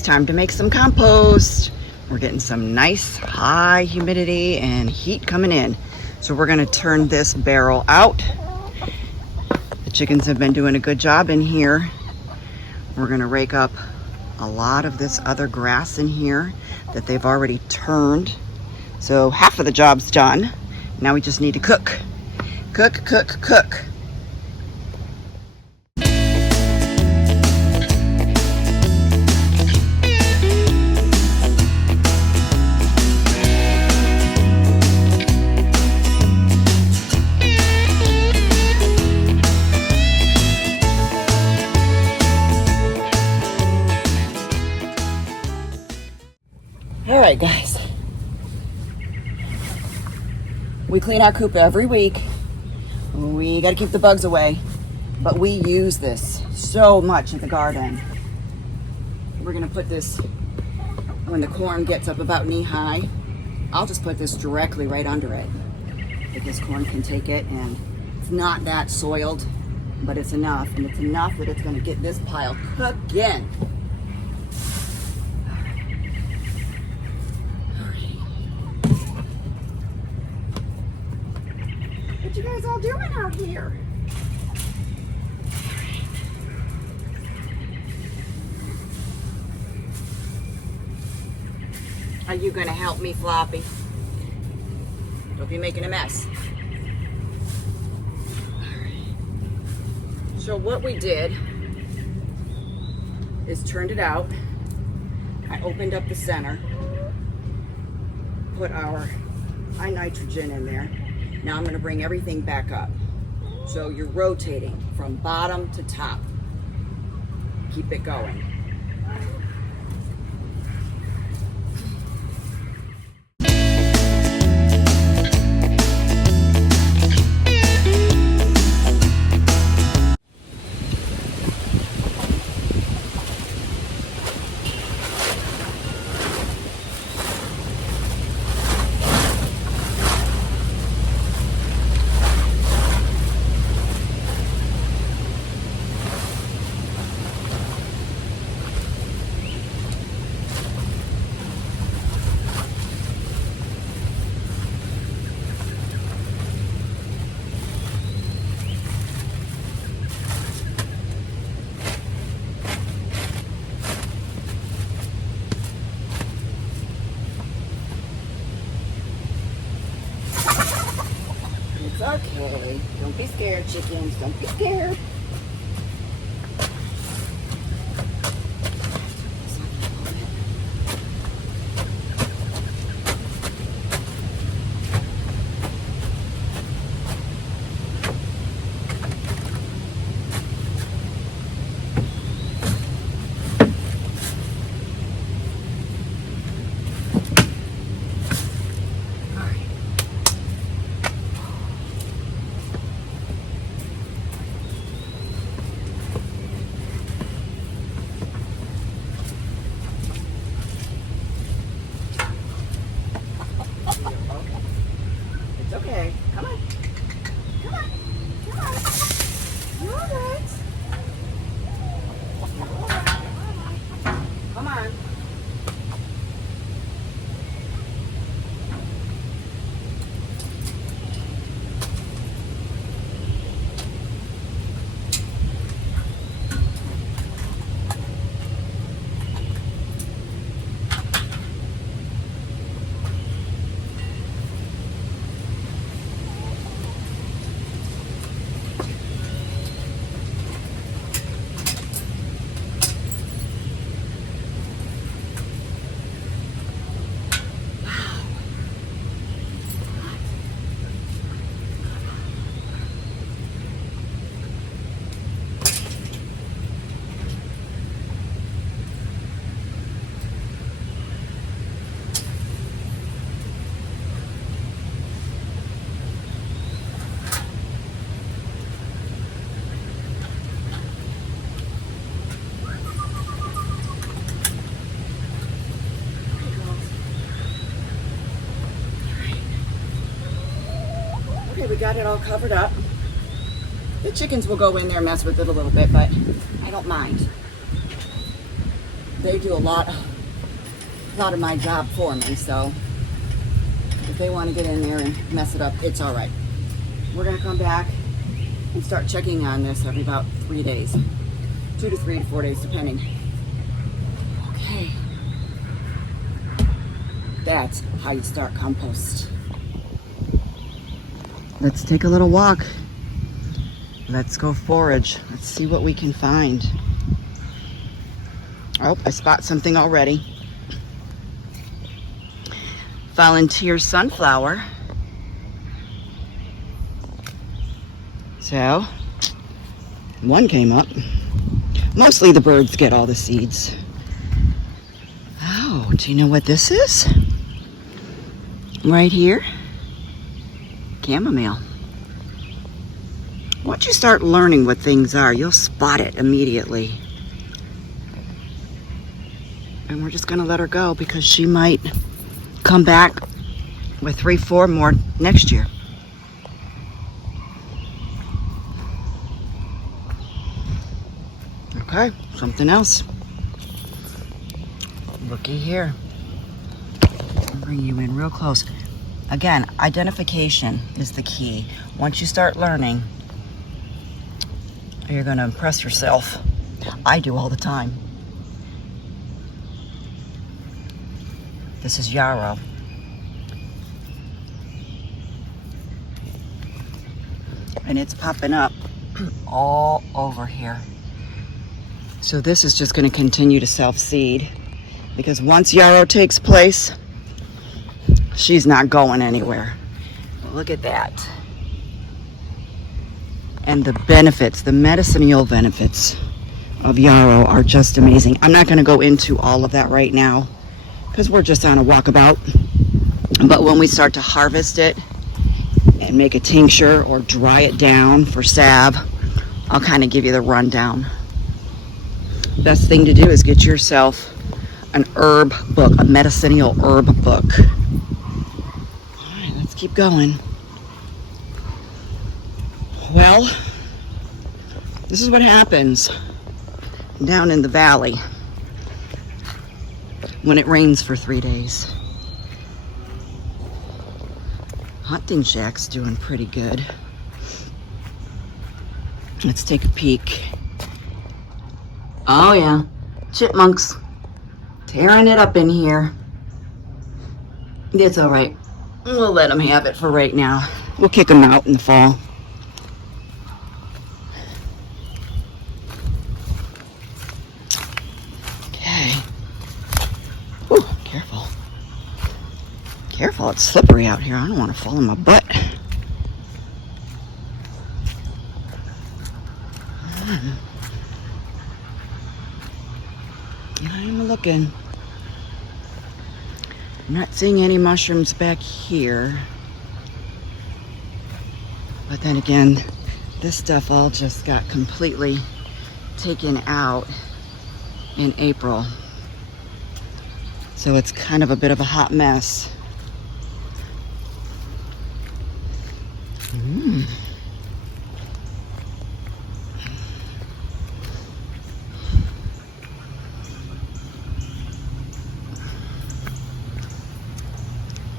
It's time to make some compost. We're getting some nice high humidity and heat coming in. So we're gonna turn this barrel out. The chickens have been doing a good job in here. We're gonna rake up a lot of this other grass in here that they've already turned. So half of the job's done. Now we just need to cook. Cook, cook, cook. All right, guys. We clean our coop every week. We got to keep the bugs away, but we use this so much in the garden. We're going to put this, when the corn gets up about knee high, I'll just put this directly right under it. Because corn can take it, and it's not that soiled, but it's enough. And it's enough that it's going to get this pile cooking. What you guys all doing out here? Are you gonna help me, Floppy? Don't be making a mess. So what we did is turned it out. I opened up the center, put our high nitrogen in there. Now I'm going to bring everything back up. So you're rotating from bottom to top. Keep it going. It's okay. Don't be scared, chickens. Don't be scared. Okay, come on. Come on. Come on. You're all right. You're all right. Come on. Okay, we got it all covered up. The chickens will go in there and mess with it a little bit, but I don't mind. they do a lot of my job for me, so if they want to get in there and mess it up, it's all right. We're going to come back and start checking on this every about 3 days. 2 to 3 to 4 days, depending. Okay. That's how you start compost. Let's take a little walk. Let's go forage. Let's see what we can find. Oh, I spot something already. Volunteer sunflower. So, one came up. Mostly the birds get all the seeds. Oh, do you know what this is? Right here? Chamomile. Once you start learning what things are, you'll spot it immediately. And we're just gonna let her go because she might come back with 3, 4 more next year. Okay, something else. Looky here. I'll bring you in real close. Again, identification is the key. Once you start learning, you're gonna impress yourself. I do all the time. This is yarrow. And it's popping up all over here. So this is just going to continue to self-seed, because once yarrow takes place, she's not going anywhere. Look at that. And the benefits, the medicinal benefits of yarrow are just amazing. I'm not going to go into all of that right now because we're just on a walkabout. But when we start to harvest it and make a tincture or dry it down for salve, I'll kind of give you the rundown. Best thing to do is get yourself an herb book, a medicinal herb book. All right, let's keep going. Well, this is what happens down in the valley when it rains for 3 days. Hunting shack's doing pretty good. Let's take a peek. Oh yeah, chipmunks tearing it up in here. It's all right. We'll let them have it for right now. We'll kick them out in the fall. Okay. Ooh, careful. Careful, it's slippery out here. I don't want to fall in my butt. I'm looking. I'm not seeing any mushrooms back here. But then again, this stuff all just got completely taken out in April. So it's kind of a bit of a hot mess.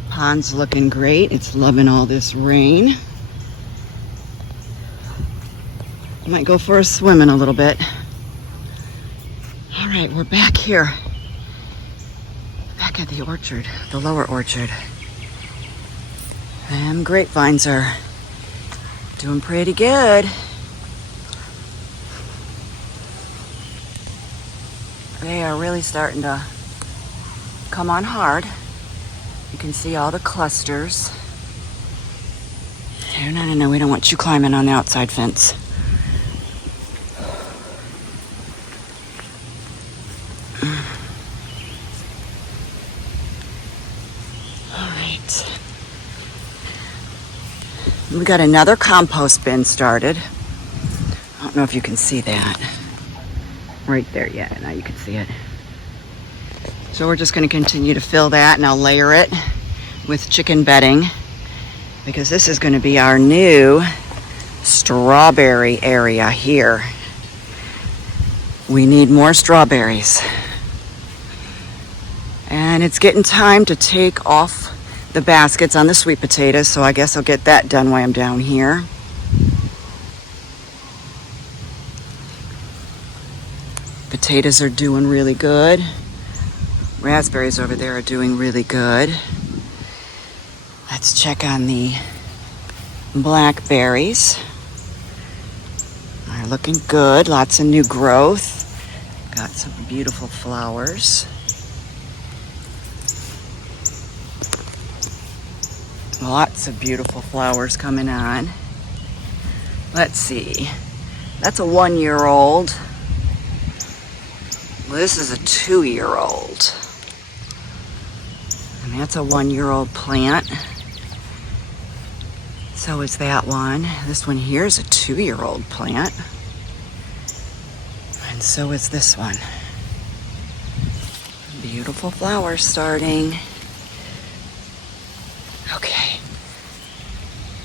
Pond's looking great. It's loving all this rain. Might go for a swim in a little bit. All right, we're back here. Back at the orchard, the lower orchard. Them grapevines are doing pretty good. They are really starting to come on hard. You can see all the clusters. No, we don't want you climbing on the outside fence. All right. We got another compost bin started. I don't know if you can see that. Right there, yeah, now you can see it. So we're just going to continue to fill that, and I'll layer it with chicken bedding because this is going to be our new strawberry area here. We need more strawberries. And it's getting time to take off the baskets on the sweet potatoes, so I guess I'll get that done while I'm down here. Potatoes are doing really good. Raspberries over there are doing really good. Let's check on the blackberries. They're looking good. Lots of new growth. Got some beautiful flowers. Lots of beautiful flowers coming on. Let's see. That's a 1-year-old. Well, this is a 2-year-old. And that's a 1-year-old plant. So is that one. This one here is a 2-year-old plant. And so is this one. Beautiful flowers starting. Okay.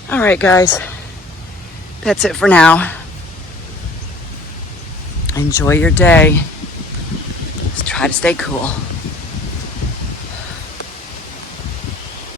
All right, guys. That's it for now. Enjoy your day. Just try to stay cool.